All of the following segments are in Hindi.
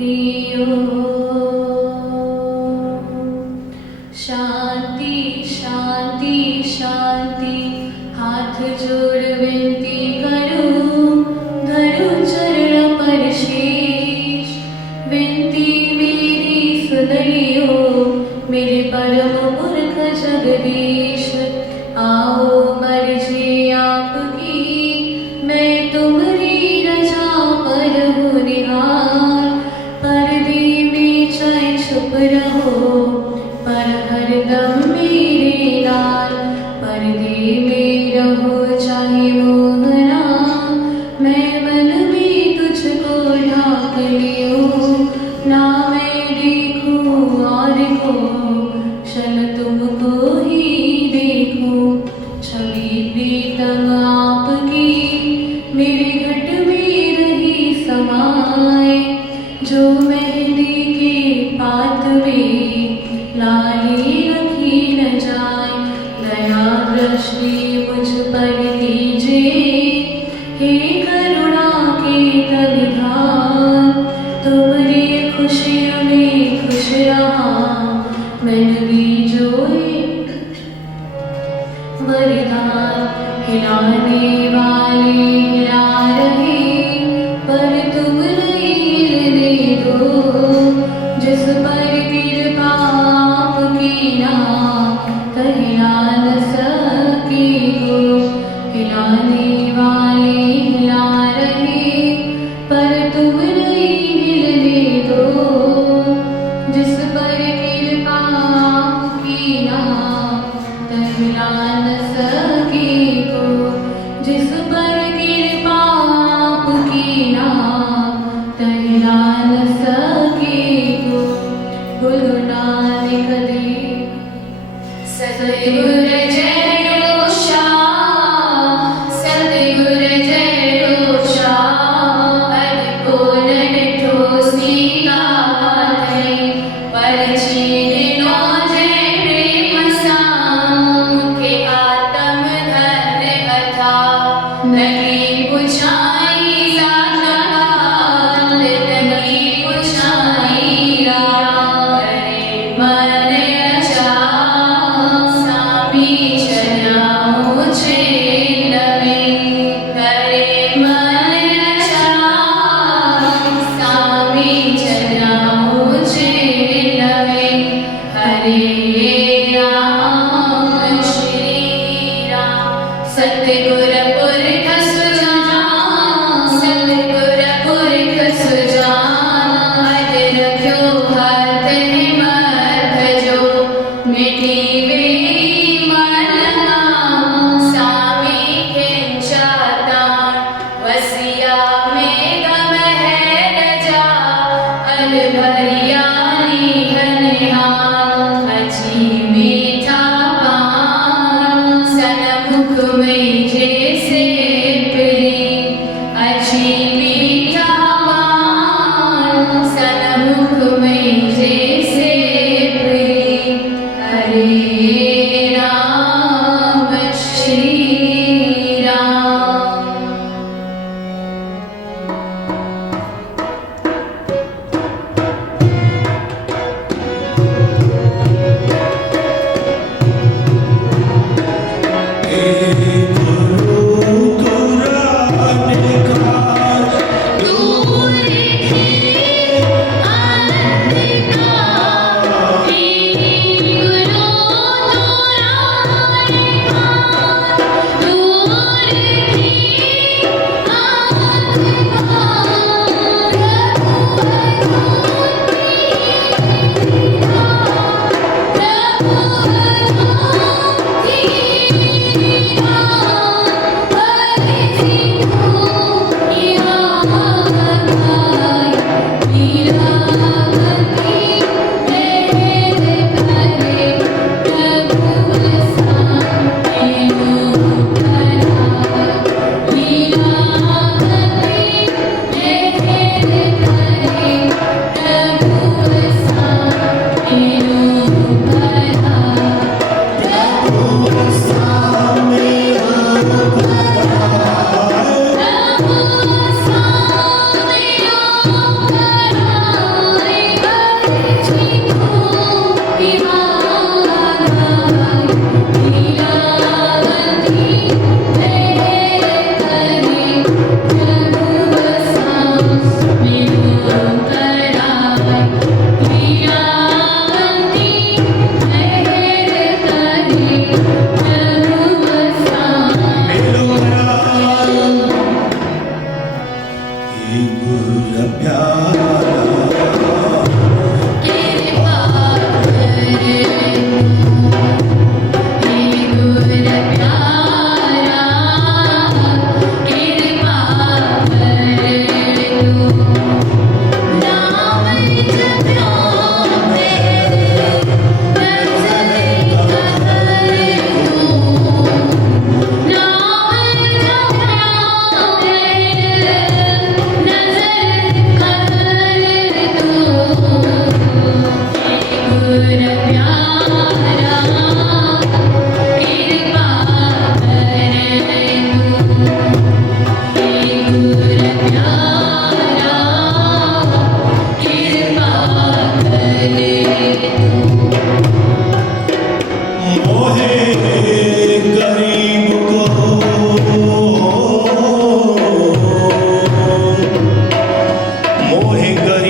पियो। शांति शांति शांति, हाथ जोड़ विनती करूं, धरूं चरण पर शीश। विनती मेरी सुन लियो, मेरे परम पुरख जगदीश। आओ मर्जी आपकी, मैं तुम्हारी रजा पर हूँ निहार। पर्दे में चाहे छुप रहो, पर हरदम मेरे लाल। पर्दे में रहो चाहे मोहना, मैं मन में तुझको ढाक लियो। ना मैं देखूं और को, क्षण तुमको ही देखूं। छवि प्रीतम आपकी, मेरे घट में रही समाए। जो मेहंदी के पात में लाली रखी न जाए। दया दृष्टि मुझ पर कीजिए, हे करुणा के तलधार। तुम्हारी खुशियों में खुश रहा, मन भी जोए वरदान। हिलाने वाले हिला रहे, पर तुम नहीं हिलने दो।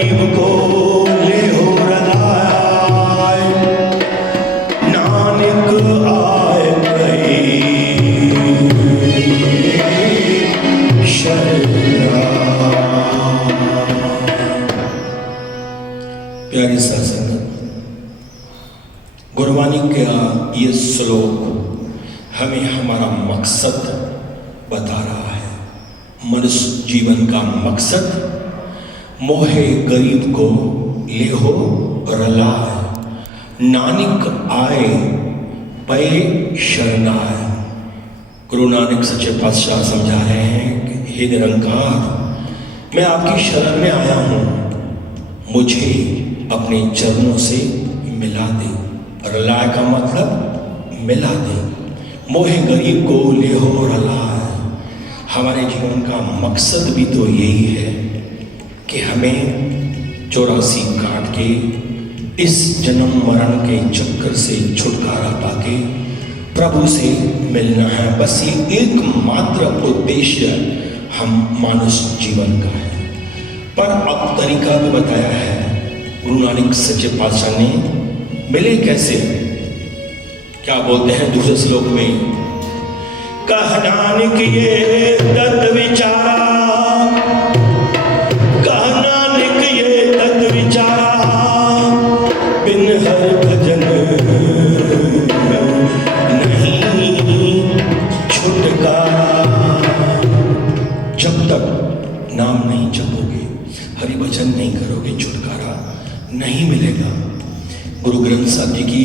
गरीब को ले हो रलाए, नानक आए गए शरणा। प्यारी सत्संगत, गुरबानी का ये श्लोक हमें हमारा मकसद बता रहा है। मनुष्य जीवन का मकसद मोहे गरीब को लेहो रलाए, नानक आए पे शरणाए। गुरु नानक सच्चे पातशाह समझा रहे हैं कि हे निरंकार, मैं आपकी शरण में आया हूँ, मुझे अपने चरणों से मिला दे। रलाए का मतलब मिला दे। मोहे गरीब को लेहो रलाए। हमारे जीवन का मकसद भी तो यही है कि हमें 84 काट के इस जन्म मरण के चक्कर से छुटकारा पाके प्रभु से मिलना है। बस ये एकमात्र उद्देश्य हम मानुष जीवन का है। पर अब तरीका भी बताया है गुरु नानक सच्चे पातशाह ने। मिले कैसे? क्या बोलते हैं दूसरे श्लोक में, कह नानक ये तत्व विचारा, कह नानक ये तत्व विचारा, बिन हर भजन नहीं छुटकारा। जब तक नाम नहीं जपोगे, हरि भजन नहीं करोगे, छुटकारा नहीं मिलेगा। गुरु ग्रंथ साहिब जी की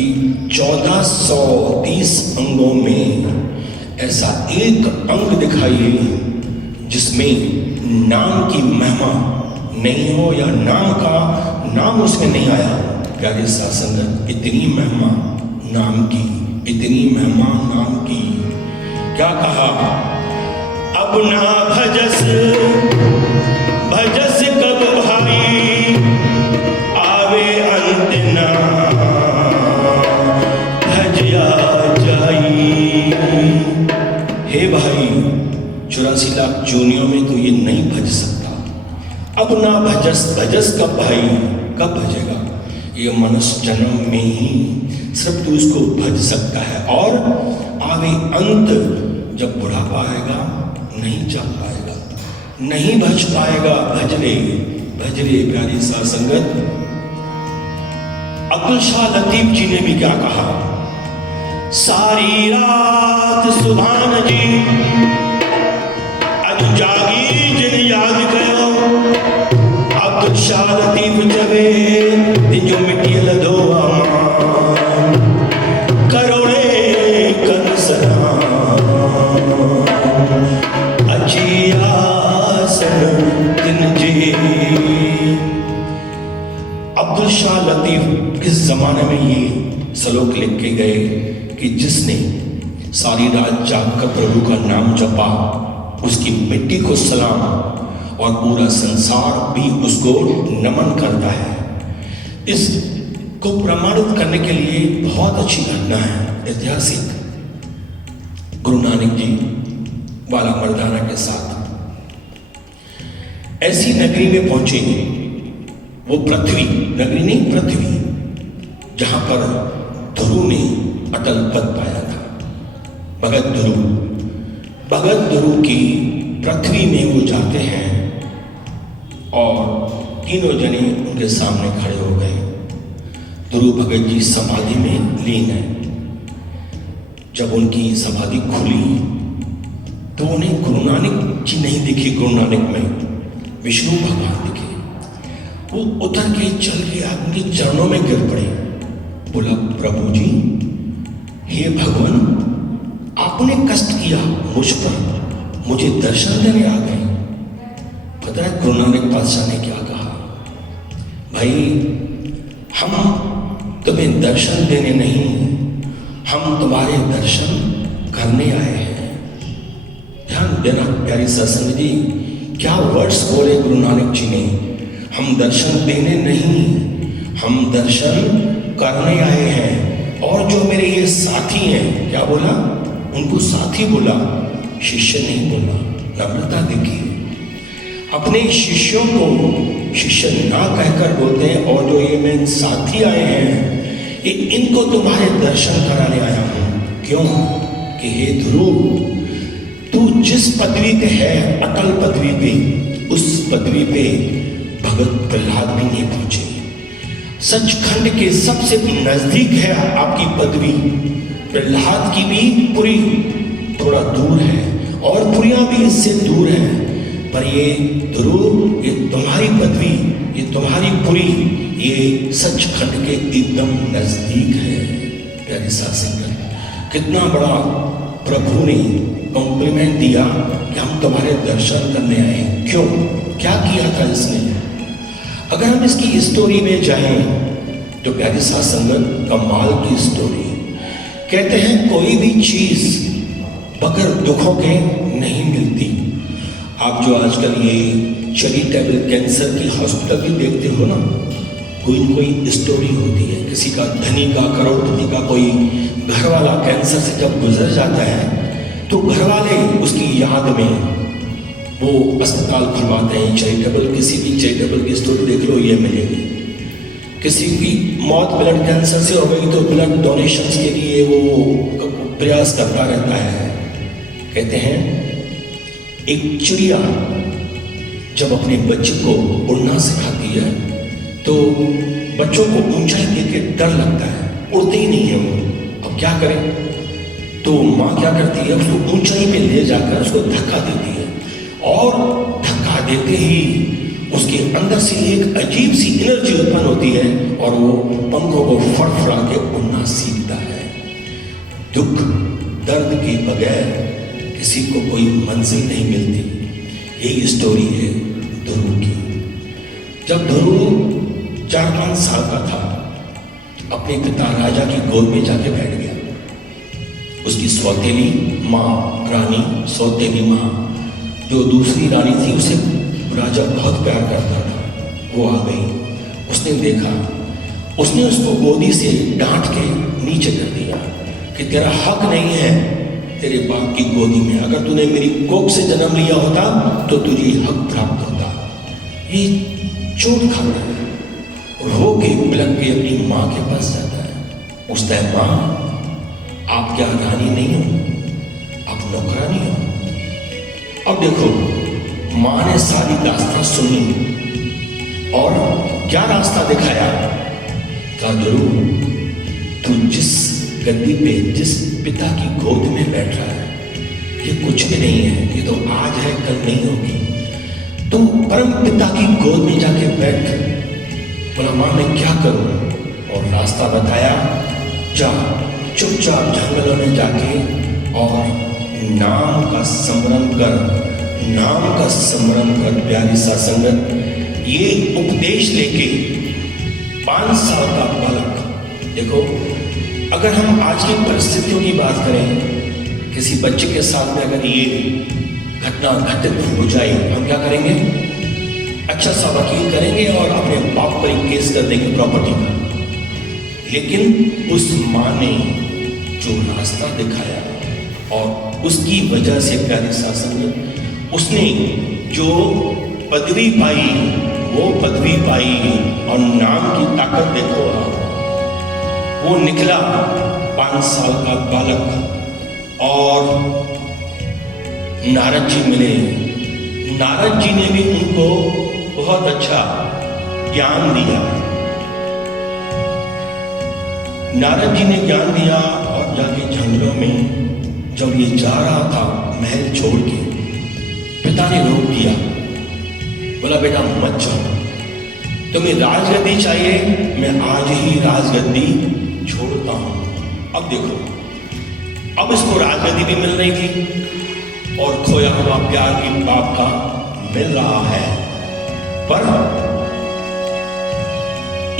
1430 अंगों में ऐसा एक अंग दिखाइए जिसमें नाम की महिमा नहीं हो या नाम उसमें नहीं आया। प्यारे साथ संगत, इतनी महिमा नाम की, इतनी महिमा नाम की। क्या कहा? अब ना भजस भजस कब भाई, आवे अंत ना भजया जाई। हे भाई, 84 लाख जूनियों में तो ये नहीं भज सकता। अब ना भजस कब भाई, कब भजेगा? ये मनुष्य जन्म में ही सिर्फ तू इसको भज सकता है। और आवे अंत, जब बुढ़ापा आएगा नहीं चल पाएगा, नहीं भज पाएगा। भजरे भजरे। प्यारी साध संगत, अब्दुल शाह लतीफ जी ने भी क्या कहा? सारी रात सुभान जी अज जागी जिन याद कयो। अब्दुल शाह लतीफ जवे जो मिट्टी लदो आमान, करोड़े कर सना अच्छी आसन दिन जी। अब्दुल शाह लतीफ इस जमाने में ये श्लोक लिख के गए कि जिसने सारी रात जागकर प्रभु का नाम जपा, उसकी मिट्टी को सलाम और पूरा संसार भी उसको नमन करता है। इसको प्रमाणित करने के लिए बहुत अच्छी घटना है, ऐतिहासिक। गुरु नानक जी वाला मर्दाना के साथ ऐसी नगरी में पहुंचे, वो पृथ्वी, नगरी नहीं पृथ्वी, जहां पर ध्रुव ने अटल पद पाया था। भगत ध्रुव की पृथ्वी में वो जाते हैं और तीनों जने उनके सामने खड़े हो गए। ध्रुव भगत जी समाधि में लीन है। जब उनकी समाधि खुली तो उन्हें गुरु नानक जी नहीं दिखी, गुरु नानक में विष्णु भगवान दिखे। वो उतर के चल के उनके चरणों में गिर पड़े। बोला, प्रभु जी, हे भगवान, आपने कष्ट किया मुझ पर, मुझे दर्शन देने आ गए। पता है गुरु नानक पातशाह ने क्या कहा? भाई, हम तुम्हें दर्शन देने नहीं, हम तुम्हारे दर्शन करने आए हैं। ध्यान देना प्यारी सत्संग जी, क्या वर्ड्स बोले गुरु नानक जी ने। हम दर्शन देने नहीं, हम दर्शन करने आए हैं। और जो मेरे ये साथी हैं, क्या बोला? उनको साथी बोला, शिष्य नहीं बोला। नम्रता देखिए, अपने शिष्यों को शिष्य ना कहकर बोलते हैं, और जो ये मेरे साथी आए हैं, ये इनको तुम्हारे दर्शन कराने आया हूं। क्यों? कि हे ध्रुव, तू जिस पदवी पे है, अटल पदवी पे, उस पदवी पे भगत प्रहलाद भी नहीं पहुंचे। सचखंड के सबसे नजदीक है आपकी पदवी, प्रहलाद की भी पुरी थोड़ा दूर है, और पुरिया भी इससे दूर है। पर ये ध्रुव, ये तुम्हारी पदवी, ये तुम्हारी पुरी, ये सचखंड के एकदम नजदीक है। प्यारी साध संगत, कितना बड़ा प्रभु ने कॉम्प्लीमेंट दिया कि हम तुम्हारे दर्शन करने आए। क्यों? क्या किया था इसने? अगर हम इसकी स्टोरी में जाएं तो प्यारी साध संगत, कमाल की स्टोरी। कहते हैं कोई भी चीज बगैर दुखों के नहीं मिलती। आप जो आजकल ये चैरिटेबल कैंसर की हॉस्पिटल भी देखते हो ना, कोई न कोई स्टोरी होती है। किसी का, धनी का, करोड़पति का कोई घर वाला कैंसर से जब गुजर जाता है तो घर वाले उसकी याद में वो अस्पताल खुलवाते हैं। चैरिटेबल, किसी भी चैरिटेबल की स्टोरी देख लो, ये मिलेगी। किसी की मौत ब्लड कैंसर से हो गई तो ब्लड डोनेशन के लिए वो प्रयास करता रहता है। कहते हैं एक चिड़िया जब अपने बच्चे को उड़ना सिखाती है तो बच्चों को ऊंचाई देख के डर लगता है, उड़ते ही नहीं है वो। अब क्या करें? तो माँ क्या करती है, उसको ऊंचाई पे ले जाकर उसको धक्का देती है, और धक्का देते ही उसके अंदर से एक अजीब सी एनर्जी उत्पन्न होती है और वो पंखों को फड़फड़ा के उड़ना सीखता है। दुख दर्द के बगैर किसी को कोई मंजिल नहीं मिलती। यही स्टोरी है ध्रुव की। जब ध्रुव 4-5 साल का था, अपने पिता राजा की गोद में जाके बैठ गया। उसकी सौतेली माँ, रानी, सौतेली माँ, जो दूसरी रानी थी, उसे राजा बहुत प्यार करता था, वो आ गई। उसने देखा, उसने उसको गोदी से डांट के नीचे कर दिया कि तेरा हक नहीं है तेरे बाप की गोदी में। अगर तूने मेरी कोख से जन्म लिया होता तो तुझे हक प्राप्त होता। ये चोट खा रहा है, रो के बिलख के अपनी माँ के पास जाता है। पूछता है, माँ आप क्या रानी नहीं हो, आप नौकरानी हो? अब देखो, माँ ने सारी दास्तां सुनी और क्या रास्ता दिखाया। कहा, ध्रुव तू जिस गद्दी पे, जिस पिता की गोद में बैठ रहा है, ये कुछ भी नहीं है, ये तो आज है कल नहीं होगी। तुम परम पिता की गोद में जाके बैठ। बोला, माँ मैं क्या करूं? और रास्ता बताया, जा चुपचाप जंगलों में जाके और नाम का स्मरण कर, नाम का स्मरण कर। प्यारी साध संगत, ये उपदेश लेके 5 साल का बालक, देखो अगर हम आज की परिस्थितियों की बात करें, किसी बच्चे के साथ में अगर ये घटना घटित हो जाए, हम क्या करेंगे? अच्छा सा वकील करेंगे और अपने बाप पर एक केस कर देंगे प्रॉपर्टी का। लेकिन उस माँ ने जो रास्ता दिखाया और उसकी वजह से प्यारी साध संगत, उसने जो पदवी पाई, वो पदवी पाई और नाम की ताकत देखो आप। वो निकला 5 साल का बालक और नारद जी मिले। नारद जी ने भी उनको बहुत अच्छा ज्ञान दिया। नारद जी ने ज्ञान दिया और जाके जंगलों में जब ये जा रहा था महल छोड़ के, पिता ने रोक दिया। बोला, बेटा मत जाओ, तुम्हें राजगद्दी चाहिए, मैं आज ही राजगद्दी छोड़ता हूं। अब देखो, अब इसको राजगद्दी भी मिल रही थी और खोया हुआ प्यार भी बाप का मिल रहा है। पर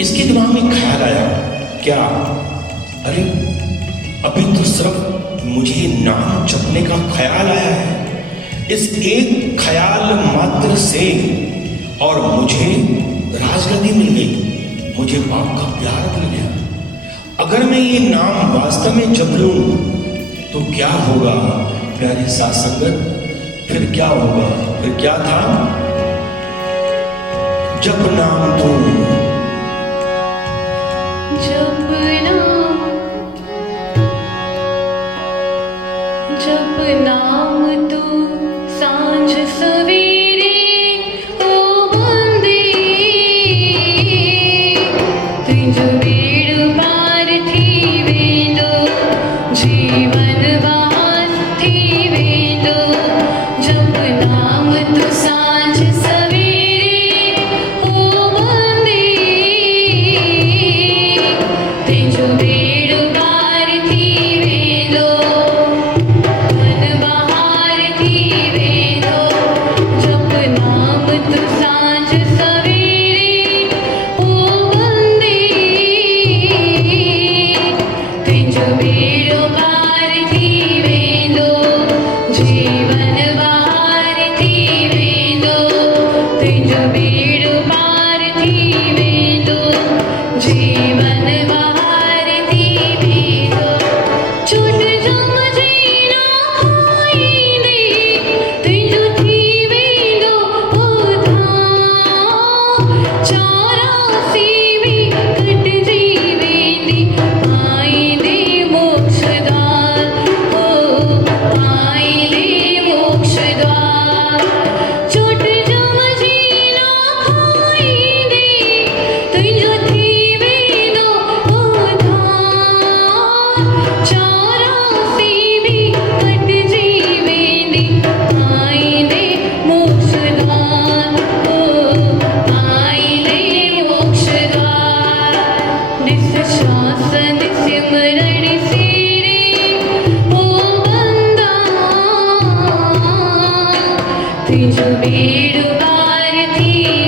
इसके दिमाग में ख्याल आया, क्या अरे अभी तो सिर्फ मुझे नाम जपने का ख्याल आया है, इस एक ख्याल मात्र से और मुझे राजगद्दी मिल गई, मुझे बाप का प्यार मिल गया। अगर मैं ये नाम वास्तव में जप लूं तो क्या होगा प्यारी साध संगत? फिर क्या होगा? फिर क्या था? जप नाम तू, जप नाम तू सांझ सवेरे ओ बंदे तुझो बेड़ पार थी वेंदो जीवन वास थी वेंदो जप नाम तू सांझ सवेरे ओ बंदे तुझो बेड़ पार थी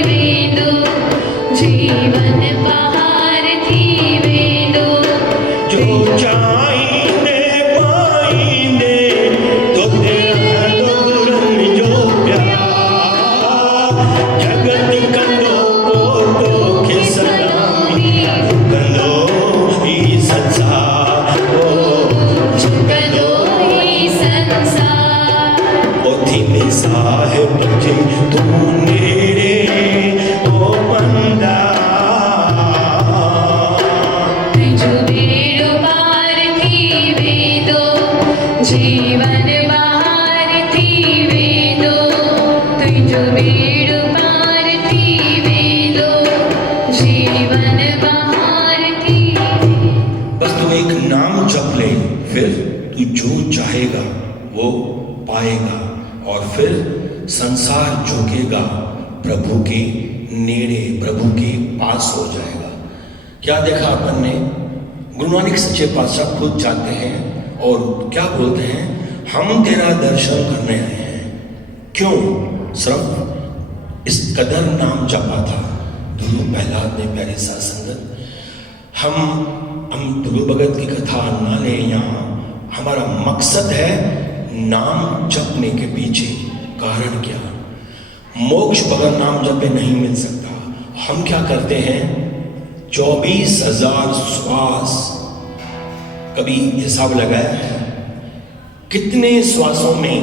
वेंदो जीवन बहार थी वेंदो जो चाहींदे पाईंदे तो तेरा दोरन जो प्यार जगत कंदो पोतो खे सलामी कंदो ही संसार कंदो ही संसार ओथी में साहिब जे तू नेड़े ओ बंदा जीवन बहार थी वेंदो तुझो बेड़ पार थी वेंदो जीवन बहार थी। बस तू एक नाम जप ले, फिर तू जो चाहेगा वो पाएगा और फिर संसार झुकेगा, प्रभु के नेड़े प्रभु के पास हो जाएगा। क्या देखा अपन ने? गुरु नानक सच्चे पातशाह खुद जाते हैं और क्या बोलते हैं, हम तेरा दर्शन करने आए हैं। क्यों? सिर्फ इस कदर नाम जपा था गुरु प्रहलाद ने। प्यारी साध संगत, हम गुरु भगत की कथा ना लें यहाँ, हमारा मकसद है नाम जपने के पीछे कारण क्या। मोक्ष बगैर नाम जपे नहीं मिल सकता। हम क्या करते हैं, 24,000 श्वास, कभी हिसाब लगाया है कितने श्वासों में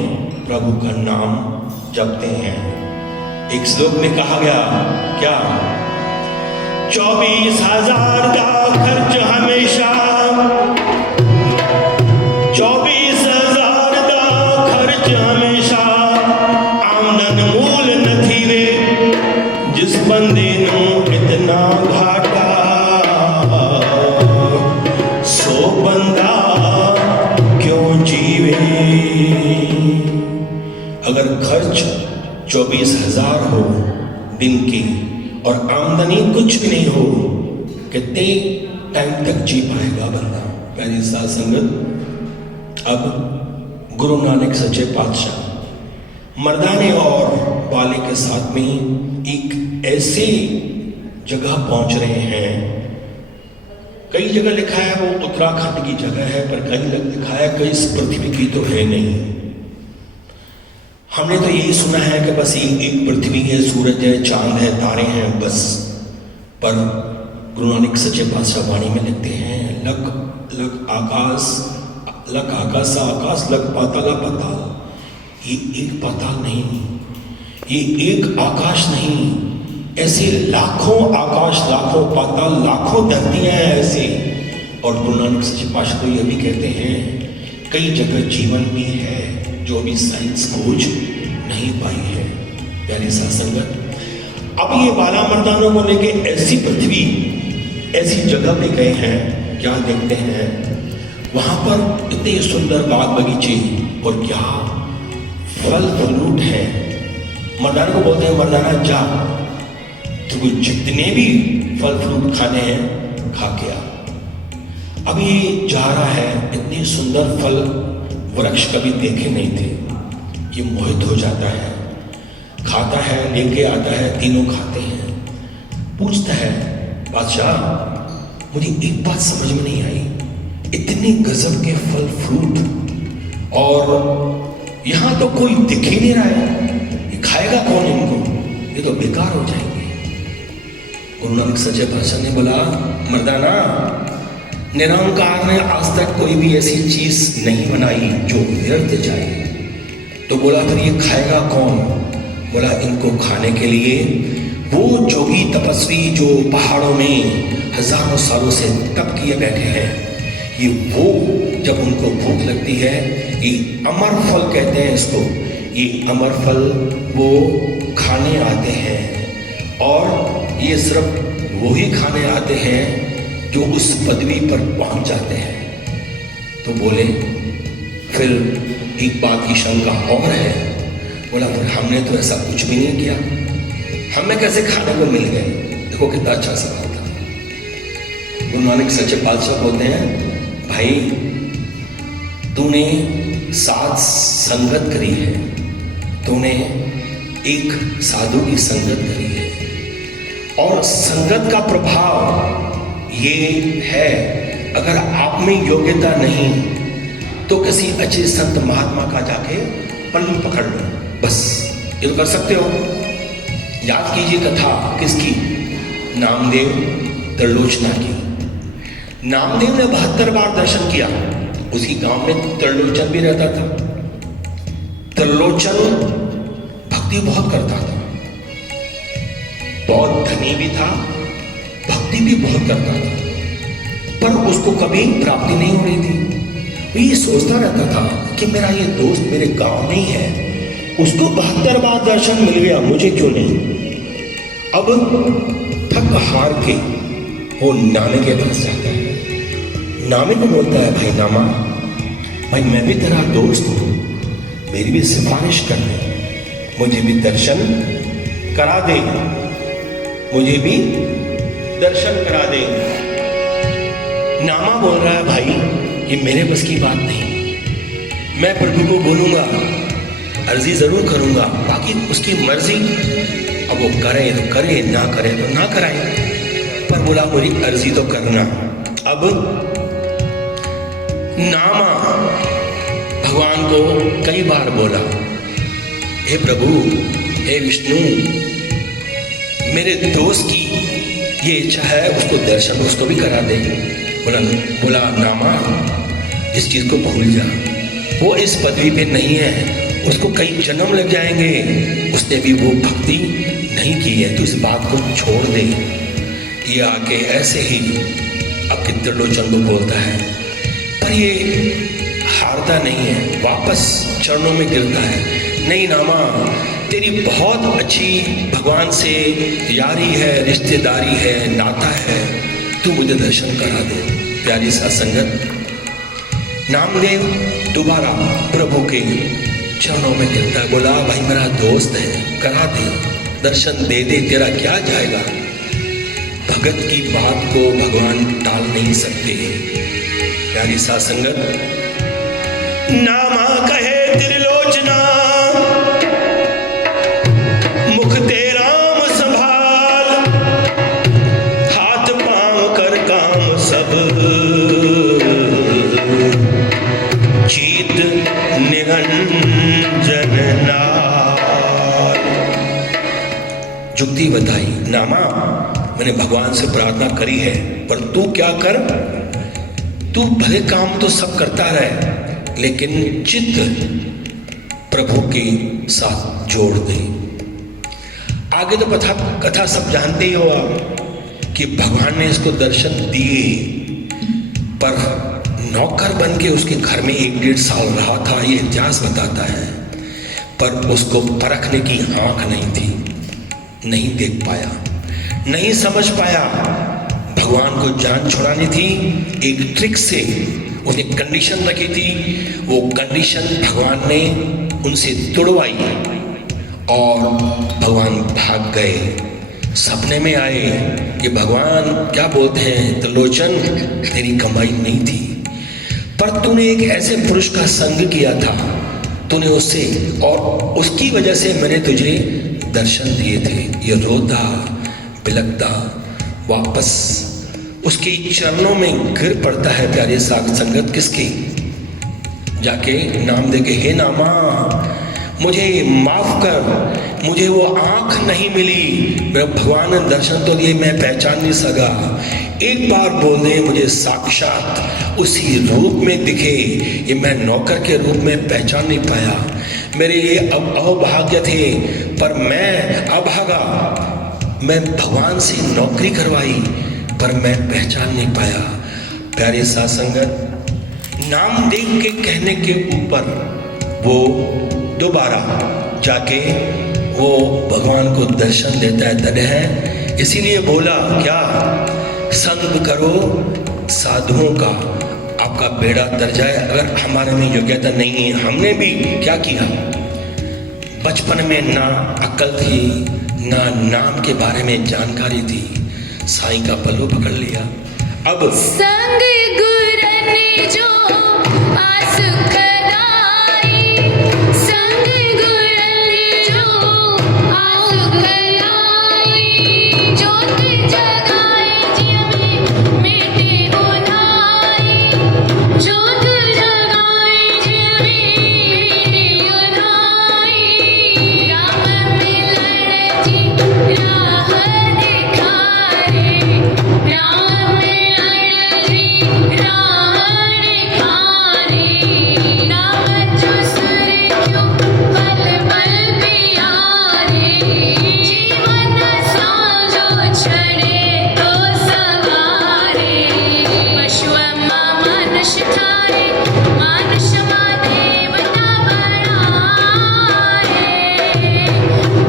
प्रभु का नाम जपते हैं? एक श्लोक में कहा गया क्या, 24,000 का खर्च हमेशा, 24,000 का खर्च हमेशा आमदन मूल न थी वे, जिस बंदे नो इतना घाटा, सो बंदा क्यों जीवे। अगर खर्च 24,000 हो दिन की और आमदनी कुछ भी नहीं हो, कितने टाइम तक जी पाएगा बंदा? प्यारी साध संगत, अब गुरु नानक सच्चे पातशाह मर्दाने और बाले के साथ में एक ऐसी जगह पहुंच रहे हैं। कई जगह लिखा है वो उत्तराखंड की जगह है, पर कई लिखा है कि इस पृथ्वी की तो है नहीं। हमने तो यही सुना है कि बस एक पृथ्वी है, सूरज है, चांद है, तारे हैं, बस। पर गुरु नानक सच्चे पातशाह वाणी में लिखते हैं, लख लख आकाश, लख आकाश आकाश, लख पाताल पाताल। ये एक पाताल नहीं, ये एक आकाश नहीं, ऐसे लाखों आकाश, लाखों पाताल, लाखों धरतियां हैं ऐसे। और गुरु नानक सच्चे पातशाह तो यह भी कहते हैं कई जगह जीवन भी है जो अभी साइंस खोज नहीं पाई है। प्यारी साध संगत, अब ये बाला मर्दानों को लेके ऐसी पृथ्वी, ऐसी जगह पे गए हैं, क्या देखते हैं वहां पर इतने सुंदर बाग बगीचे और क्या फल फ्रूट है। मर्दाना को बोलते हैं मर्दाना जा, तो जितने भी फल फ्रूट खाने हैं खा के आ। अब ये जा रहा है, इतने सुंदर फल वृक्ष कभी देखे नहीं थे, ये मोहित हो जाता है, खाता है, लेके आता है, तीनों खाते हैं। पूछता है बादशाह मुझे एक बात समझ में नहीं आई, इतने गजब के फल फ्रूट और यहाँ तो कोई दिख ही नहीं रहा है, ये खाएगा कौन इनको, ये तो बेकार हो जाएंगे। गुरु नानक सच्चे पातशाह ने बोला मर्दाना, निरंकार ने आज तक कोई भी ऐसी चीज नहीं बनाई जो व्यर्थ जाए। तो बोला फिर ये खाएगा कौन? बोला इनको खाने के लिए वो जोगी तपस्वी जो पहाड़ों में हजारों सालों से तप किए बैठे हैं, ये वो जब उनको भूख लगती है, ये अमर फल कहते हैं इसको, ये अमर फल वो खाने आते हैं। और ये सिर्फ वो ही खाने आते हैं जो उस पदवी पर पहुंच जाते हैं। तो बोले फिर एक बात की शंका और है। बोला फिर हमने तो ऐसा कुछ भी नहीं किया, हमें कैसे खाने को मिल गए? देखो कितना अच्छा सवाल था। गुरु नानक सच्चे पातशाह बोलते हैं भाई तूने साथ संगत करी है, तूने एक साधु की संगत करी है, और संगत का प्रभाव ये है अगर आप में योग्यता नहीं तो किसी अच्छे संत महात्मा का जाके पल्लू पकड़ लो, बस ये तो कर सकते हो। याद कीजिए कथा किसकी? नामदेव त्रिलोचना की। नामदेव ने 72 बार दर्शन किया, उसी गांव में त्रिलोचन भी रहता था। त्रिलोचन भक्ति बहुत करता था, बहुत धनी भी था, भक्ति भी बहुत करता था, पर उसको कभी प्राप्ति नहीं हो रही थी। वो ये सोचता रहता था कि मेरा ये दोस्त मेरे गांव में ही है, उसको 72 बार दर्शन मिल गया, मुझे क्यों नहीं? अब थक हार के वो नामे के पास जाता है। नामे को बोलता है भाई नामा, भाई मैं भी तेरा दोस्त हूं, मेरी भी सिफारिश कर दे, मुझे भी दर्शन करा दे, मुझे भी दर्शन करा दे। नामा बोल रहा है भाई ये मेरे बस की बात नहीं, मैं प्रभु को बोलूंगा, अर्जी जरूर करूंगा, बाकी उसकी मर्जी, अब वो करे तो करे, ना करे तो ना कराए, पर बोला मुझे अर्जी तो करना। अब नामा भगवान को कई बार बोला, हे प्रभु, हे विष्णु, मेरे दोस्त की ये इच्छा है, उसको दर्शन उसको भी करा दे। बोला नामा इस चीज को भूल जा, वो इस पदवी पे नहीं है, उसको कई जन्म लग जाएंगे, उसने भी वो भक्ति नहीं की है, तो इस बात को छोड़ दे। ये आके ऐसे ही अब त्रिलोचन को बोलता है, पर ये हारता नहीं है, वापस चरणों में गिरता है। नहीं नामा, तेरी बहुत अच्छी भगवान से यारी है, रिश्तेदारी है, नाता है, तू मुझे दर्शन करा दे। प्यारी साध संगत, नामदेव दोबारा प्रभु के चरणों में गिरता है, बोला भाई मेरा दोस्त है, करा दे, दर्शन दे दे, तेरा क्या जाएगा? भगत की बात को भगवान टाल नहीं सकते। प्यारी साध संगत, नामा कहे त्रिलोचना, मुख तेरा संभाल, हाथ पांव कर काम सब, चीत निरंजन नाल। जुक्ति बताई, नामा मैंने भगवान से प्रार्थना करी है, पर तू क्या कर, तू भले काम तो सब करता रहे, लेकिन चित्त प्रभु के साथ जोड़ दे। आगे तो कथा सब जानते ही हो आप कि भगवान ने इसको दर्शन दिए, पर नौकर बन के उसके घर में 1-1.5 साल रहा था, ये इतिहास बताता है। पर उसको परखने की आंख नहीं थी, नहीं देख पाया, नहीं समझ पाया। भगवान को जान छुड़ानी थी, एक ट्रिक से उसने कंडीशन रखी थी। वो कंडीशन भगवान ने उनसे तोड़वाई और भगवान भाग गए। सपने में आए कि भगवान क्या बोलते हैं, त्रिलोचन तेरी कमाई नहीं थी, पर तूने एक ऐसे पुरुष का संग किया था, तूने उससे, और उसकी वजह से मैंने तुझे दर्शन दिए थे। ये रोता बिलकता वापस उसके चरणों में गिर पड़ता है। प्यारे साथ संगत किसकी, जाके नाम दे के, हे नामा मुझे माफ कर, मुझे वो आंख नहीं मिली, मेरे भगवान ने दर्शन तो दिए, मैं पहचान नहीं सका। एक बार बोल दे मुझे साक्षात उसी रूप में दिखे, ये मैं नौकर के रूप में पहचान नहीं पाया। मेरे ये अभाग्य थे, पर मैं अभागा, मैं भगवान से नौकरी करवाई, पर मैं पहचान नहीं पाया। प्यारे साथ संगत, नाम देख के कहने के ऊपर वो दोबारा जाके वो भगवान को दर्शन देता है, तद है। इसीलिए बोला क्या, संग करो साधुओं का, आपका बेड़ा तर जाए। अगर हमारे में योग्यता नहीं है, हमने भी क्या किया, बचपन में ना अक्ल थी, ना नाम के बारे में जानकारी थी, साईं का पल्लू पकड़ लिया। अब संग गुरने जो आस खदाई, संग गुरने जो आस खदाई, जोत जगाए जिय में मेटे उधाई, जोत जगाए जिय में मेटे उधाई, राम मिलन जी राह दिखारे, राम मिलन जी राह दिखारे, नाम जो सुर क्यों पल पल प्यारे, जीवन साँझो छड़े तो सवारे, पशुअम्मा मानुष ठारे, मानुष माँ देवता बनाए,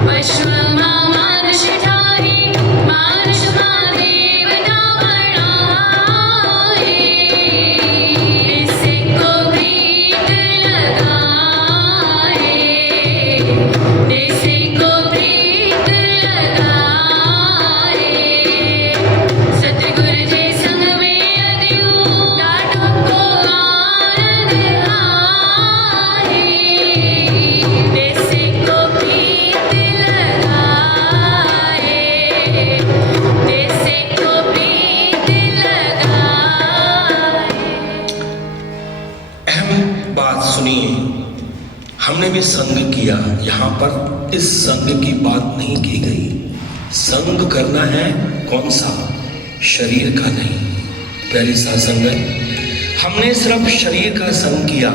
पशुअम्मा मानुष ठारे, मानुष माँ देवता बनाए, इसको प्रीत लगाए, इसको प्रीत लगाए, सतगुरु जे संग में अदियो डाढो को आनंद आए, इसको प्रीत लगाए, इसको प्रीत लगाए। अहम बात सुनिए, हमने भी संग किया, यहाँ पर इस संग की बात नहीं की गई। संग करना है कौन सा, शरीर का नहीं। प्यारी साथ संगत, हमने सिर्फ शरीर का संग किया,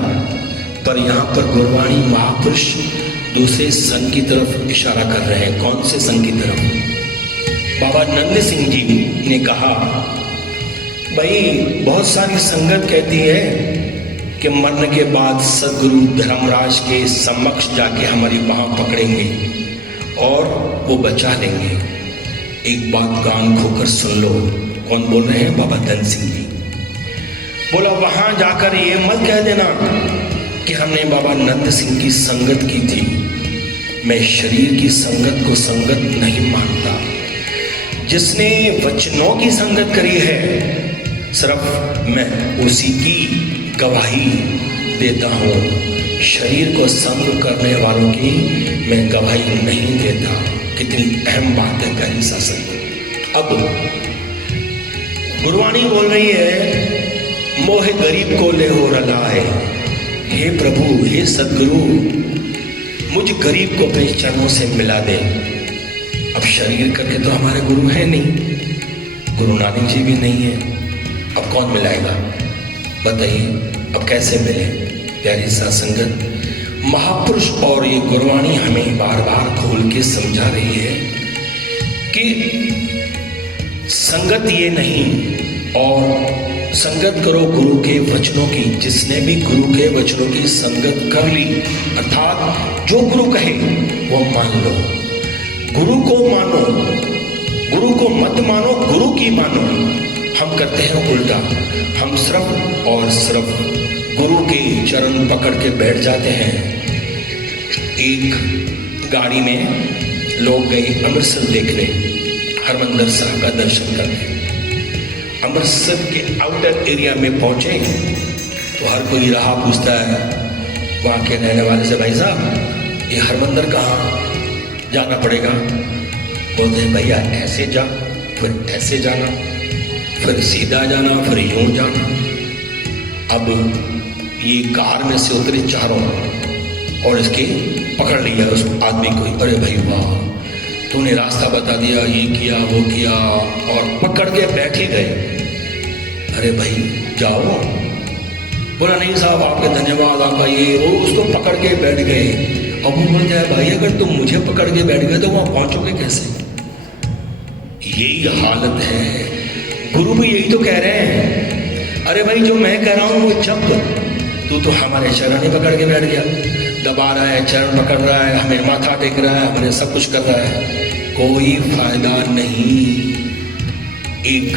पर यहाँ पर गुरवाणी महापुरुष दूसरे संग की तरफ इशारा कर रहे हैं। कौन से संग की तरफ? बाबा नंद सिंह जी ने कहा, भाई बहुत सारी संगत कहती है कि मरने के बाद सदगुरु धर्मराज के समक्ष जाके हमारी बाह पकड़ेंगे और वो बचा लेंगे। एक बात कान खोकर सुन लो। कौन बोल रहे हैं? बाबा धन सिंह जी। बोला वहां जाकर ये मत कह देना कि हमने बाबा नंद सिंह की संगत की थी। मैं शरीर की संगत को संगत नहीं मानता। जिसने वचनों की संगत करी है, सिर्फ मैं उसी की गवाही देता हूँ। शरीर को संग करने वालों की मैं गवाही नहीं देता। कितनी अहम बात है प्यारी सत्संग। अब गुरवाणी बोल रही है, मोह गरीब को ले हो रलाए। हे प्रभु, हे सदगुरु, मुझ गरीब को अपने चरणों से मिला दे। अब शरीर करके तो हमारे गुरु है नहीं, गुरु नानक जी भी नहीं है, अब कौन मिलाएगा बताइए? अब कैसे मिले? प्यारी साथ संगत, महापुरुष और ये गुरवाणी हमें बार बार खोल के समझा रही है कि संगत ये नहीं, और संगत करो गुरु के वचनों की। जिसने भी गुरु के वचनों की संगत कर ली, अर्थात जो गुरु कहे वो मान लो। गुरु को मानो, गुरु को मत मानो, गुरु की मानो। हम करते हैं उल्टा, हम सिर्फ और सिर्फ गुरु के चरण पकड़ के बैठ जाते हैं। एक गाड़ी में लोग गए अमृतसर देखने, हरमंदिर साहब का दर्शन करने। अमृतसर के आउटर एरिया में पहुंचे तो हर कोई राह पूछता है वहाँ के रहने वाले से, भाई साहब ये हरमंदिर कहाँ जाना पड़ेगा? बोलते हैं भैया ऐसे जा, फिर ऐसे जाना, फिर सीधा जाना, फिर यूं जाना। अब ये कार में से उतरे चारों और इसके पकड़ लिया उस आदमी को। अरे भाई वाह, तूने रास्ता बता दिया, ये किया वो किया, और पकड़ के बैठ ही गए। अरे भाई जाओ। बोला नहीं साहब आपके धन्यवाद, आपका ये वो, उसको पकड़ के बैठ गए। अब वो बोलते हैं भाई अगर तुम मुझे पकड़ के बैठ गए तो वहां पहुंचोगे कैसे? यही हालत है। गुरु भी यही तो कह रहे हैं, अरे भाई जो मैं कह रहा हूं वो जब तू तो हमारे चरण ही पकड़ के बैठ गया, दबा रहा है, चरण पकड़ रहा है, हमें माथा टेक रहा है, हमें सब कुछ कर रहा है, कोई फायदा नहीं। एक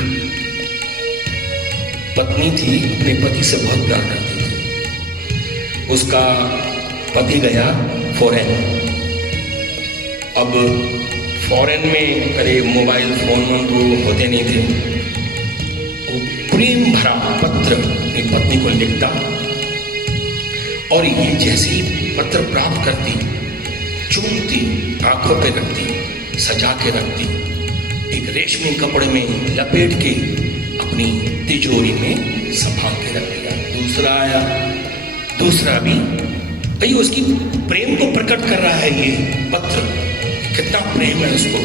पत्नी थी, अपने पति से बहुत प्यार करती थी। उसका पति गया फॉरेन। अब फॉरेन में अरे मोबाइल फोन तो होते नहीं थे। वो प्रेम भरा पत्र अपनी पत्नी को लिखता, और ये जैसे ही पत्र प्राप्त करती, चूमती, आंखों पे रखती, सजा के रखती, एक रेशमी कपड़े में लपेट के अपनी तिजोरी में संभाल के रख दिया। दूसरा आया, दूसरा भी भाई उसकी प्रेम को प्रकट कर रहा है ये पत्र, कितना प्रेम है उसको।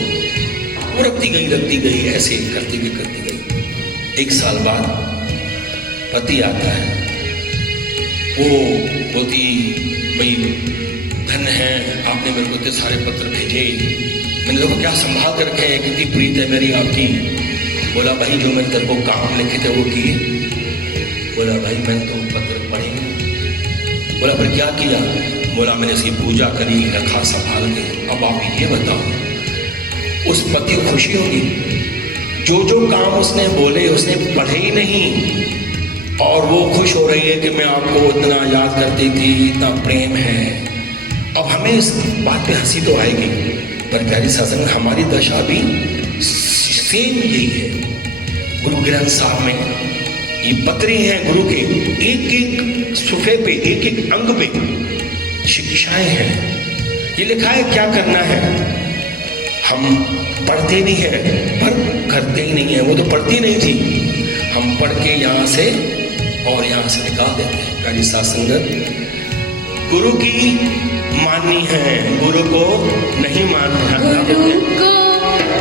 वो रखती गई, ऐसे करती गई। 1 साल बाद पति आता है, वो बोलती भाई धन्य है आपने मेरे को इतने सारे पत्र भेजे, मैंने देखो क्या संभाल कर रखे हैं, कितनी प्रीत है मेरी आपकी। बोला भाई जो मैंने तेरे को काम लिखे थे वो किए? बोला भाई मैंने तो पत्र पढ़े। बोला फिर क्या किया? बोला मैंने इसकी पूजा करी, रखा संभाल के। अब आप ये बताओ उस पति को खुशी होगी? जो काम उसने बोले उसने पढ़े ही नहीं, और वो खुश हो रही है कि मैं आपको इतना याद करती थी, इतना प्रेम है। अब हमें इस बात पे हंसी तो आएगी, पर प्यारी सत्संग हमारी दशा भी सेम यही है। गुरु ग्रंथ साहब में ये पत्रे हैं गुरु के, एक एक सुफे पे, एक एक अंग पे शिक्षाएं हैं। ये लिखा है क्या करना है। हम पढ़ते भी हैं पर करते ही नहीं है। वो तो पढ़ती नहीं थी, हम पढ़ के यहाँ से और यहाँ से निकाल देते हैं। प्यारी साथ संगत, गुरु की माननी है, गुरु को नहीं मानना। गुरु को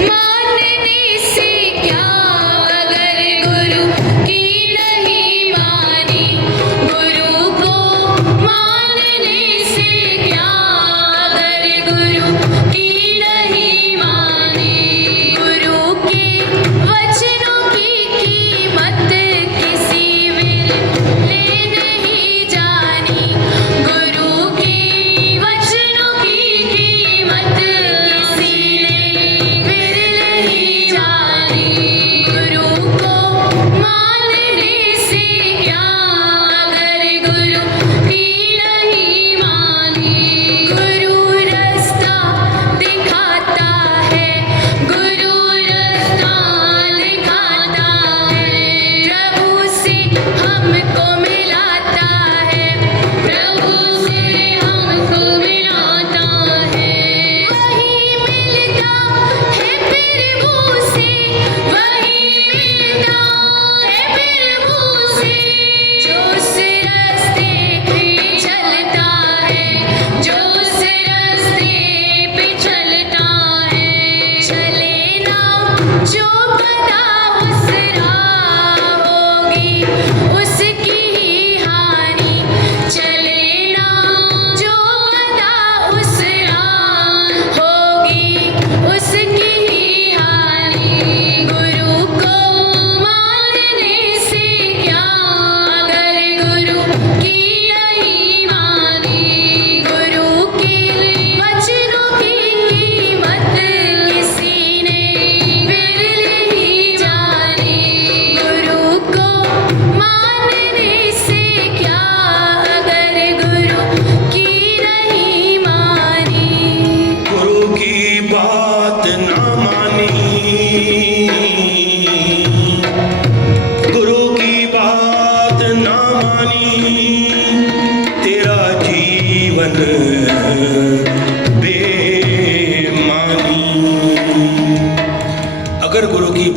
मानने से क्या, अगर गुरु की नहीं मानी। गुरु को मानने से क्या, अगर गुरु की नहीं मानी। गुरु के वचनों की कीमत किसी में ले नहीं जानी। गुरु के वचनों की कीमत किसी ने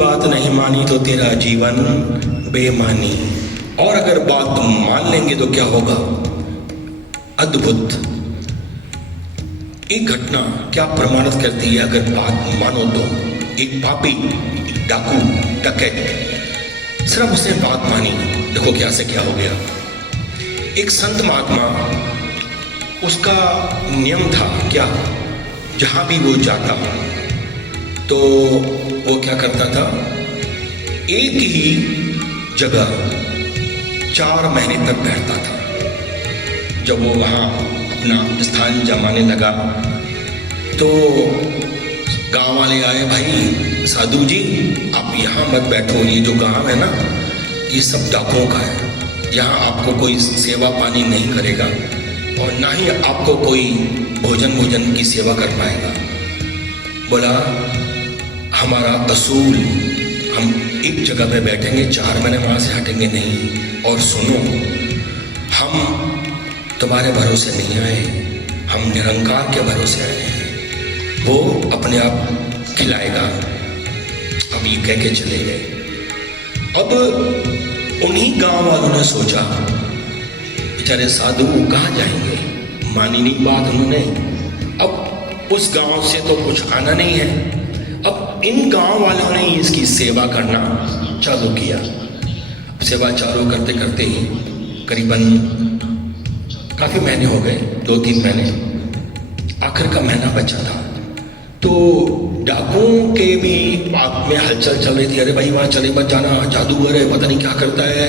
बात नहीं मानी तो तेरा जीवन बेमानी, और अगर बात मान लेंगे तो क्या होगा अद्भुत। एक घटना क्या प्रमाणित करती है, अगर बात मानो तो एक पापी, एक डाकू, डकैत, सिर्फ उसने बात मानी, देखो क्या से क्या हो गया। एक संत महात्मा, उसका नियम था क्या, जहां भी वो जाता तो वो क्या करता था, एक ही जगह 4 महीने तक बैठता था। जब वो वहाँ अपना स्थान जमाने लगा तो गांव वाले आए, भाई साधु जी आप यहाँ मत बैठो, ये जो गांव है ना ये सब डाकुओं का है, यहाँ आपको कोई सेवा पानी नहीं करेगा और ना ही आपको कोई भोजन की सेवा कर पाएगा। बोला हमारा असूल, हम एक जगह पे बैठेंगे, 4 महीने वहाँ से हटेंगे नहीं। और सुनो, हम तुम्हारे भरोसे नहीं आए, हम निरंकार के भरोसे आए हैं, वो अपने आप खिलाएगा। अब ये कह के चले गए। अब उन्हीं गांव वालों ने सोचा बेचारे साधु कहाँ जाएंगे, मानी नहीं बात उन्होंने। अब उस गांव से तो कुछ आना नहीं है। अब इन गांव वालों ने इसकी सेवा करना चालू किया। सेवा चालू करते करते ही करीबन काफ़ी महीने हो गए, 2-3 महीने, आखिर का महीना बचा था। तो डाकुओं के भी आप में हलचल चल रही थी, अरे भाई वहाँ चले मत जाना, जादूगर है, पता नहीं क्या करता है,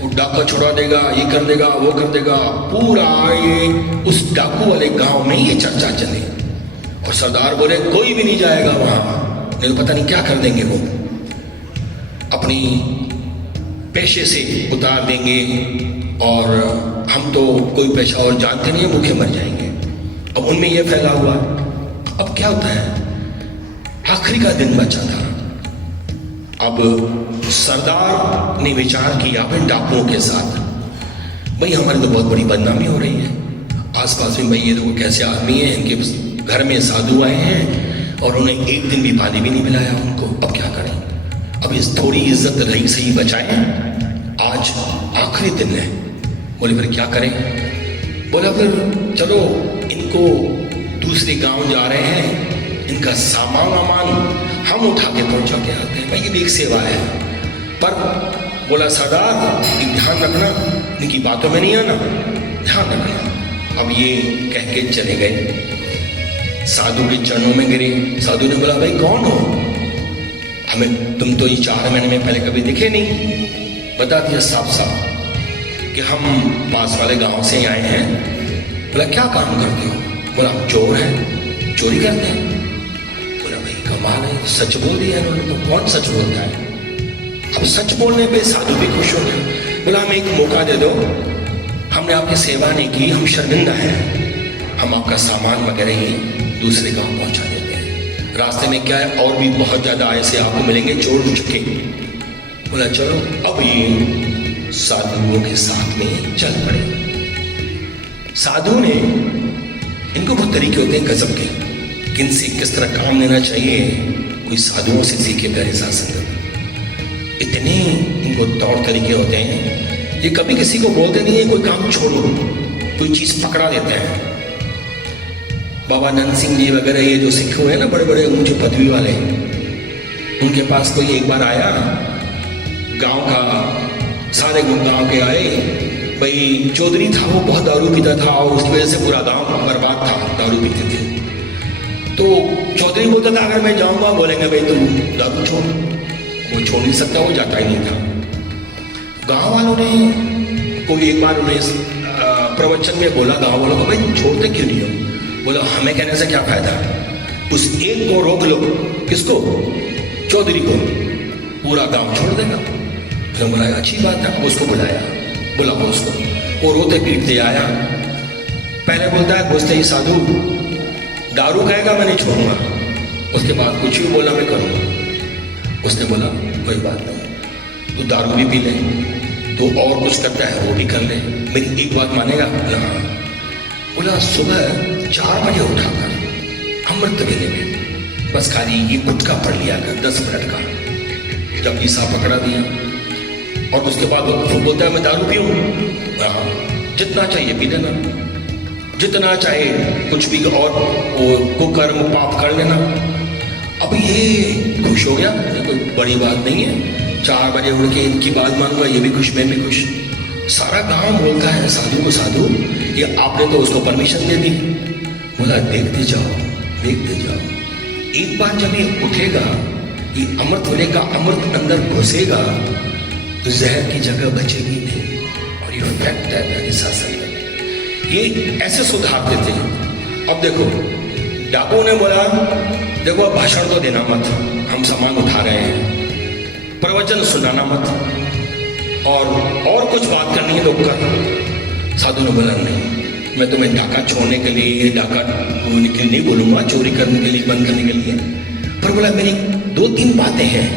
वो डाका छुड़ा देगा, ये कर देगा, वो कर देगा। पूरा ये उस डाकू वाले गांव में ये चर्चा चली। और सरदार बोले कोई भी नहीं जाएगा वहाँ, नहीं तो पता नहीं क्या कर देंगे, वो अपनी पेशे से उतार देंगे और हम तो कोई पेशा और जानते नहीं है, भूखे मर जाएंगे। अब उनमें यह फैला हुआ। अब क्या होता है, आखिरी का दिन बचा था। अब सरदार ने विचार किया अपने डाकुओं के साथ, भाई हमारी तो बहुत बड़ी बदनामी हो रही है आसपास में, भाई ये देखो कैसे आदमी है, इनके घर में साधु आए हैं और उन्हें एक दिन भी पानी भी नहीं मिलाया उनको। अब क्या करें, अब इस थोड़ी इज्जत रही सही बचाएं, आज आखिरी दिन है। बोले फिर क्या करें, बोला फिर चलो इनको दूसरे गांव जा रहे हैं, इनका सामान वामान हम उठा के पहुंचा के आते हैं, भाई ये भी एक सेवा है। पर बोला सरदार ध्यान रखना, इनकी बातों में नहीं आना, ध्यान रखना। अब ये कह के चले गए, साधु के चरणों में गिरे। साधु ने बोला भाई कौन हो, हमें तुम तो ये 4 महीने में पहले कभी दिखे नहीं। बता दिया साफ साफ कि हम पास वाले गांव से ही आए हैं। बोला क्या काम करते हो, बोला हम चोर हैं, चोरी करते हैं। बोला भाई कमाल है, सच बोल दिया इन्होंने, तो कौन सच बोलता है। अब सच बोलने पे साधु भी खुश हो गया। बोला हमें एक मौका दे दो, हमने आपकी सेवा नहीं की, हम शर्मिंदा हैं, हम आपका सामान वगैरह ही दूसरे गांव पहुंचा देते हैं। रास्ते में क्या है और भी बहुत ज़्यादा ऐसे आपको मिलेंगे चोर चुके। बोला चलो। अब ये साधुओं के साथ में चल पड़े। साधु ने, इनको बहुत तरीके होते हैं गजब के, किन से किस तरह काम लेना चाहिए, कोई साधुओं से सीखे प्यारे साथ। इतने इनको तौर तरीके होते हैं, ये कभी किसी को बोलते नहीं है कोई काम छोड़ो, कोई चीज़ पकड़ा देते हैं। बाबा नंद सिंह जी वगैरह ये जो सिख हुए हैं ना, बड़े बड़े ऊंचे पदवी वाले, उनके पास कोई एक बार आया, गांव का, सारे गांव के आए, भाई चौधरी था वो बहुत दारू पीता था और उसकी वजह से पूरा गांव बर्बाद था, दारू पीते थे। तो चौधरी बोलता था अगर मैं जाऊंगा, बोलेंगे भाई तुम दारू छोड़, वो छोड़ नहीं सकता, वो जाता ही नहीं था। गांव वालों ने कोई एक बार उन्हें प्रवचन में बोला, गांव वालों को भाई छोड़ते क्यों नहीं हो। बोला हमें कहने से क्या फायदा, उस एक को रोक लो। किसको, चौधरी को, पूरा गांव छोड़ देगा। तो बोला अच्छी बात है, उसको बुलाया, बुलाओ उसको। वो रोते पीटते आया, पहले बोलता है घुसते ही साधु दारू कहेगा मैं नहीं छोड़ूंगा, उसके बाद कुछ भी बोला मैं करूँगा। उसने बोला कोई बात नहीं, तू दारू भी पी ले, तो और कुछ करता है वो भी कर ले, मेरी एक बात मानेगा। बोला सुबह 4 बजे उठाकर अमृत वेले में बस खाली ये गुटखा पढ़ लिया कर 10 मिनट का, जब पीसा पकड़ा दिया। और उसके बाद वो बोलता है मैं दारू पीऊँ? हाँ, जितना चाहिए पी लेना, जितना चाहे कुछ भी, और वो कुकर्म पाप कर लेना। अब ये खुश हो गया, ये कोई बड़ी बात नहीं है, 4 बजे उठ के इनकी बात मानूंगा, ये भी खुश मैं भी खुश। सारा गांव बोलता है साधु को, साधु ये आपने तो उसको परमिशन दे दी। बोला देखते जाओ देखते जाओ, एक बार जब ये उठेगा, ये अमृत होने का अमृत अंदर घुसेगा तो जहर की जगह बचेगी नहीं। और ये फैक्ट है मेरे शासन में, ये ऐसे सुधारते थे। अब देखो डाकू ने बोला देखो अब भाषण तो देना मत, हम सामान उठा रहे हैं, प्रवचन सुनाना मत, और कुछ बात करनी है तो कर। साधु ने बोला नहीं, मैं तुम्हें डाका छोड़ने के लिए, डाका होने के लिए नहीं बोलूंगा, चोरी करने के लिए, बंद करने के लिए। पर बोला मेरी 2-3 बातें हैं,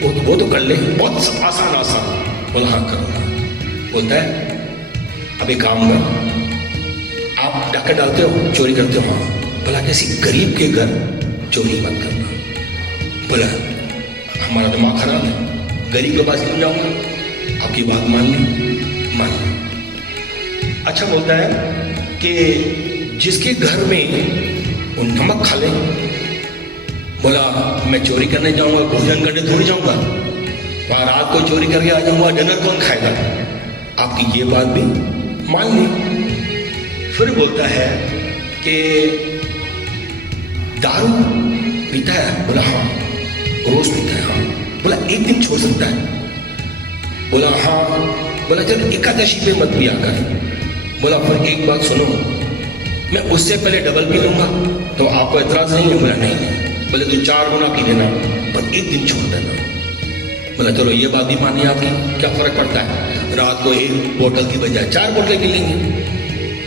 वो तो कर ले, बहुत आसान आसान। बोला हाँ करूँगा। बोलता है अब एक काम कर, आप डाका डालते हो, चोरी करते हो? हाँ। बोला किसी गरीब के घर चोरी मत करना। बोला हमारा दिमाग खराब है, गरीब के पास क्यों जाऊंगा? आपकी बात मान ली, मान ली। अच्छा बोलता है कि जिसके घर में वो नमक खा ले, बोला मैं चोरी करने जाऊंगा, भोजन करने थोड़ी जाऊंगा, वहां रात को चोरी करके आ जाऊंगा, डिनर कौन खाएगा? आपकी ये बात भी मान ली। फिर बोलता है कि दारू पीता है? बोला हाँ। रोज पीता है? हाँ। बोला एक दिन छोड़ सकता है? बोला हाँ। बोला चल एकादशी पे मत पिया कर। बोला पर एक बात सुनो, मैं उससे पहले डबल पी लूंगा तो आपको एतराज नहीं है? बोला नहीं। बोले तू 4 गुना पी लेना पर एक दिन छोड़ देना। बोला चलो ये बात भी मानिए आपकी, क्या फर्क पड़ता है, रात को 1 बोतल की बजाय 4 बोतल पी लेंगे,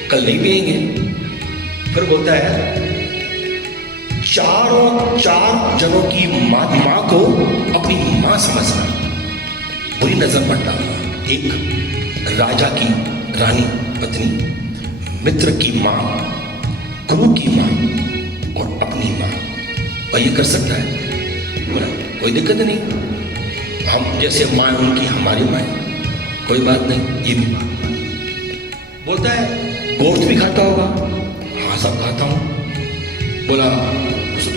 कल नहीं पिएंगे। फिर बोलता है 4 जनों की माँ को अपनी माँ समझना, बुरी नजर मत डालना। एक राजा की रानी पत्नी, मित्र की माँ, गुरु की माँ और अपनी माँ, और ये कर सकता है? बोला कोई दिक्कत नहीं, हम जैसे माँ उनकी हमारी माँ, कोई बात नहीं। ये भी बात बोलता है गोश्त भी खाता होगा? हाँ सब खाता हूँ। बोला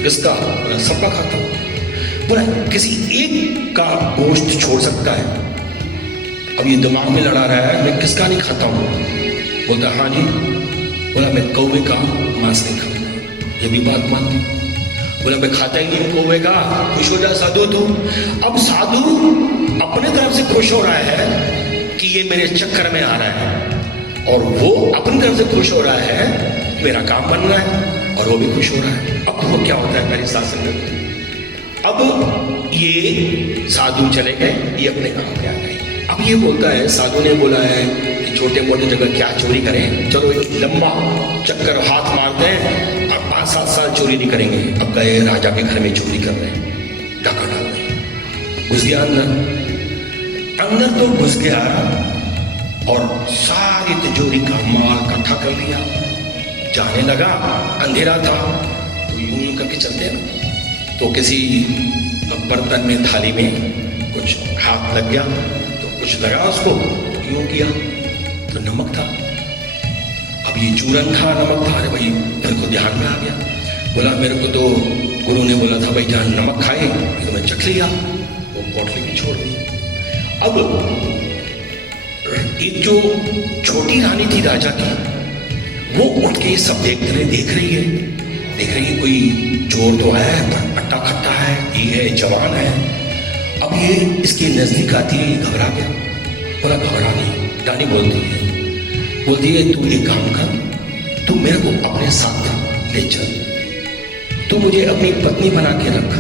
किसका? बोला सबका खाता हूँ। बोला किसी एक का गोश्त छोड़ सकता है? अब ये दिमाग में लड़ा रहा है मैं किसका नहीं खाता हूँ। बोलता हाँ जी। बोला मैं कौवे का मांस नहीं खाता। ये भी बात मान ली। बोला मैं खाता ही नहीं कौवे का। खुश हो जा साधु तू। अब साधु अपने तरफ से खुश हो रहा है कि ये मेरे चक्कर में आ रहा है, और वो अपनी तरफ से खुश हो रहा है मेरा काम बन रहा है, और वो भी खुश हो रहा है। अब वो क्या होता है मेरे शासन में, अब ये साधु चले गए, ये अपने काम पे आ गए। अब ये बोलता है साधु ने बोला है कि छोटे मोटे जगह क्या चोरी करें, चलो एक लंबा चक्कर हाथ मारते हैं, अब 5-7 साल चोरी नहीं करेंगे। अब गए राजा के घर में चोरी कर रहे हैं, डाका डाल रहे हैं। घुस गया अंदर तो घुस गया और सारी तिजोरी का माल इकट्ठा कर लिया। जाने लगा, अंधेरा था तो यूं करके चलते हैं ना, तो किसी बर्तन में थाली में कुछ हाथ लग गया तो कुछ लगा उसको, यूं किया तो नमक था। अब ये चूरन था, नमक था। अरे भाई फिर को ध्यान में आ गया। बोला मेरे को तो गुरु ने बोला था भाई जहाँ नमक खाए, तो मैं चख लिया, वो पोटली भी छोड़ दी। अब एक जो छोटी रानी थी राजा की, वो उठ के सब देख रही है कोई चोर तो है पर अट्टा खट्टा है, ये है जवान है। अब ये इसके नजदीक आती है, घबरा गया। बोला घबरा नहीं। रानी बोलती है तू एक काम कर, तू मेरे को अपने साथ ले चल, तू मुझे अपनी पत्नी बना के रख।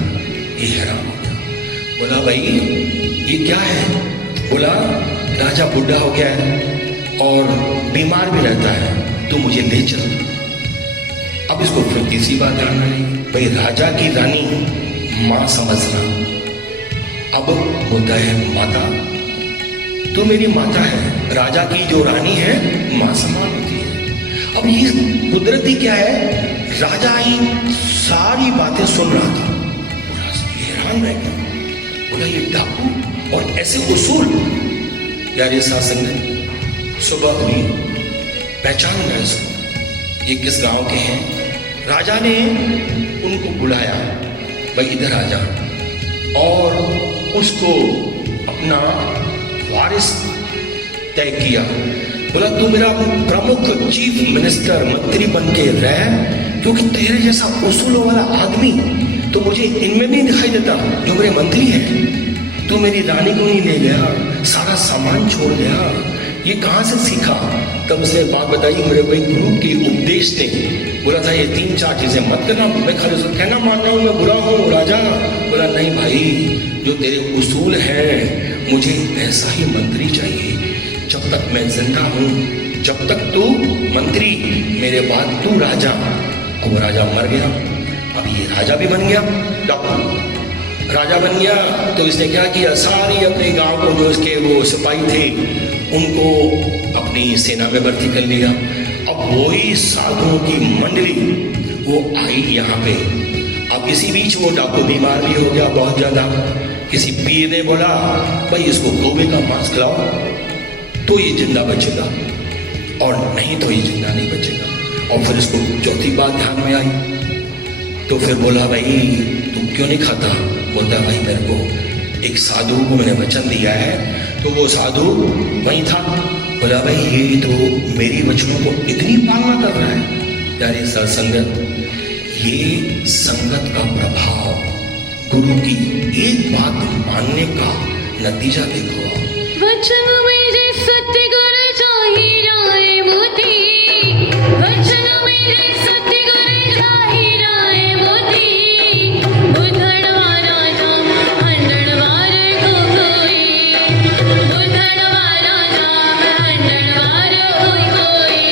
ये हैरान हो गया। बोला भाई ये क्या है? बोला राजा बुढ़ा हो गया है और बीमार भी रहता है, तू मुझे ले चल। अब इसको फिर तीसरी बात ध्यान रही, भाई राजा की रानी माँ समझना। अब होता है माता, तू मेरी माता है, राजा की जो रानी है माँ समान होती है। अब ये कुदरती क्या है, राजा ही सारी बातें सुन रहा था, हैरान रह गया। बोला ये डाकू और ऐसे उसूल। प्यारे साथ संगत, सुबह हुई, पहचान गया इसको, ये किस गांव के हैं। राजा ने उनको बुलाया, भाई इधर आ जा, और उसको अपना वारिस तय किया। बोला तू मेरा प्रमुख चीफ मिनिस्टर मंत्री बन के रह, क्योंकि तेरे जैसा उसूलों वाला आदमी तो मुझे इनमें नहीं दिखाई देता जो मेरे मंत्री हैं। तू मेरी रानी को नहीं ले गया, सारा सामान छोड़ गया, ये कहाँ से सीखा। तब उसने बात बताई, मेरे भाई गुरु के उपदेश ने बोला था ये 3-4 चीजें मत करना, मैं खाली उसको कहना मान रहा हूँ मैं बुरा हूँ राजा। बोला नहीं भाई, जो तेरे उसूल हैं मुझे ऐसा ही मंत्री चाहिए। जब तक मैं जिंदा हूँ, जब तक तू मंत्री, मेरे बाद तू राजा। अब राजा मर गया, अब ये राजा भी बन गया, डाकू राजा बन गया। तो इसने क्या किया, सारी अपने गांव को जो इसके वो सिपाही थे उनको अपनी सेना में भर्ती कर लिया। अब वही साधुओं की मंडली वो आई यहाँ पे। अब इसी बीच वो डाकू बीमार भी हो गया बहुत ज्यादा। किसी पीर ने बोला भाई इसको कौवे का मांस खिलाओ तो ये जिंदा बचेगा, और नहीं तो ये जिंदा नहीं बचेगा। और फिर इसको चौथी बात ध्यान में आई, तो फिर बोला भाई तुम क्यों नहीं खाता। बोलता भाई मेरे को एक साधु को मैंने वचन दिया है, तो वो साधु वहीं था। बोला भाई ये तो मेरी वचनों को इतनी पालना कर रहा है। प्यारे सत्संगत, ये संगत का प्रभाव, गुरु की एक बात मानने का नतीजा देखो। वचन मेरे सत्य गुर जाहि राय मोती, वचन मेरे सत्य गुर जाहि राय मोती। बुधड़वा राजा हंडड़वार को कोई, बुधड़वा राजा हंडड़वार कोई कोई।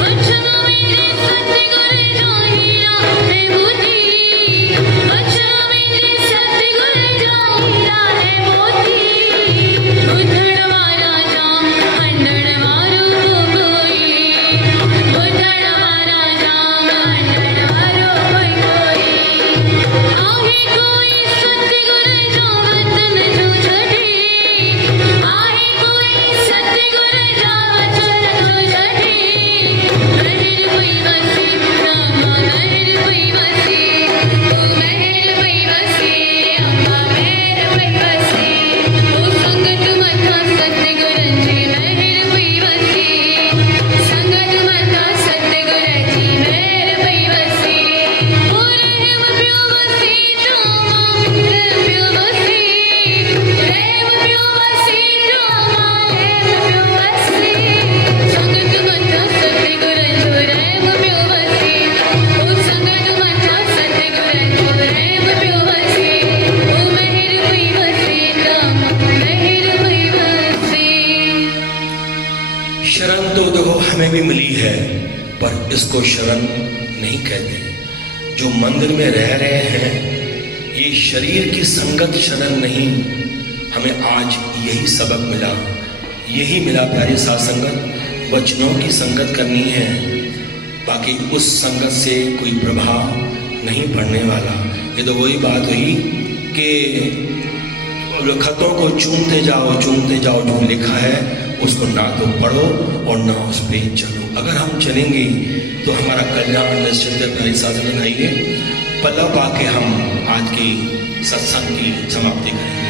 वचन मेरे सत्य गुर जाहि राय मोती, वचन मेरे सत्य गुर जाहि राय मोती। बुधड़वा राजा हंडड़वार को कोई, बुधड़वा राजा हंडड़वार कोई कोई। आहे कोई सत्य गुर जावत न जो छठी, आहे कोई सत्य गुर जावत न जो छठी। महर पई वसी रामा महर पई वसी, ओ महर पई वसी अम्बा महर पई वसी। ओ संगत मथा सत्य गुर जी महर पई वसी, संगत मथा सत्य गुर जी महर पई वसी। ओ रहम प्यो वसी रामा रहम प्यो वसी, रहम प्यो वसी रामा रहम प्यो वसी। संगत मथा सत्य गुर जो रहम प्यो वसी, ओ संगत मथा सत्य गुर जो रहम प्यो वसी। ओ महर पई वसी रामा महर पई वसी। शरण तो देखो हमें भी मिली है, पर इसको शरण नहीं कहते। जो मंदिर में रह रहे हैं, ये शरीर की संगत शरण नहीं। हमें आज यही सबक मिला, यही मिला प्यारे साथ संगत, वचनों की संगत करनी है। बाकी उस संगत से कोई प्रभाव नहीं पड़ने वाला। ये तो वही बात हुई कि खतों को चूमते जाओ जो लिखा है उसको ना तो पढ़ो और ना उस पर चलो। अगर हम चलेंगे तो हमारा कल्याण निश्चित है। प्यारे साथ में आइए पल्लव पाके हम आज की सत्संग की समाप्ति करेंगे।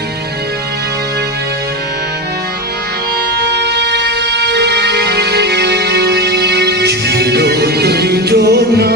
जो ना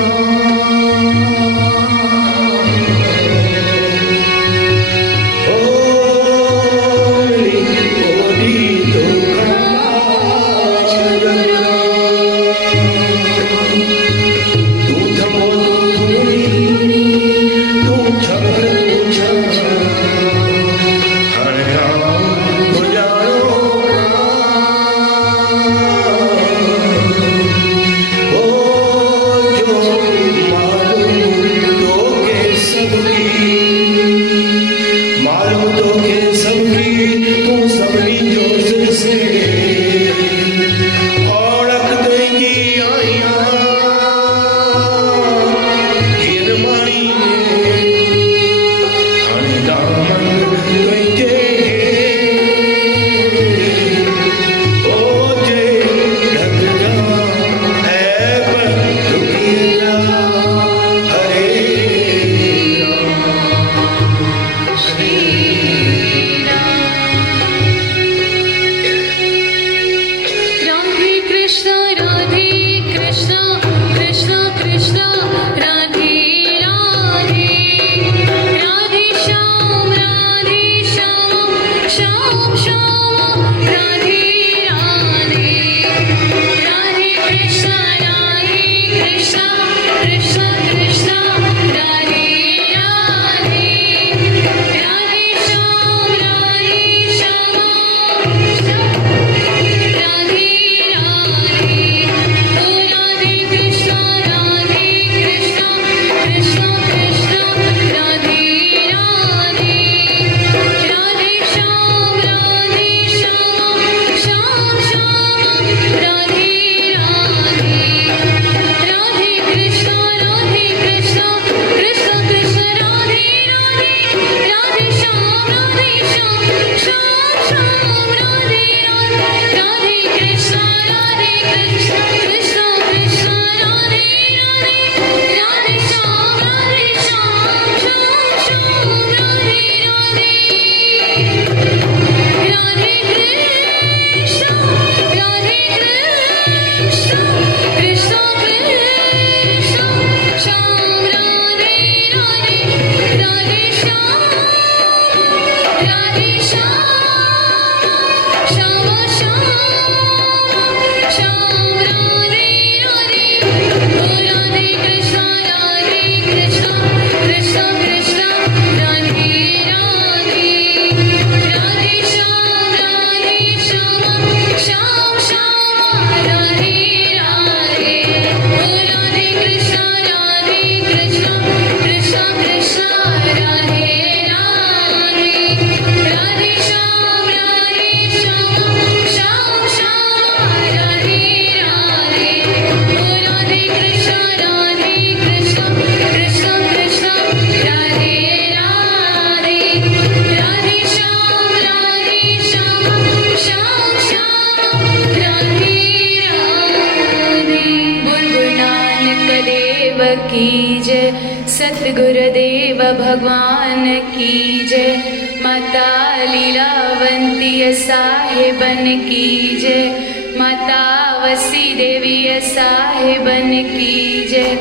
की जय, सतगुरुदेव भगवान की जय, माता लीलावंती साहेबन की जय, माता वसी देवी साहेबन की जय।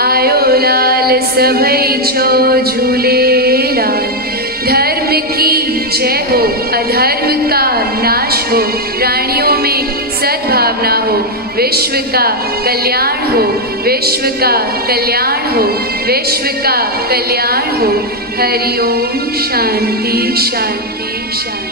आयो लाल सभई छो झूलेलाल। धर्म की जय हो, अधर्म का नाश हो, प्राणियों में सद्भावना हो, विश्व का कल्याण हो, विश्व का कल्याण हो, विश्व का कल्याण हो। हरि ओम। शांति शांति शांति।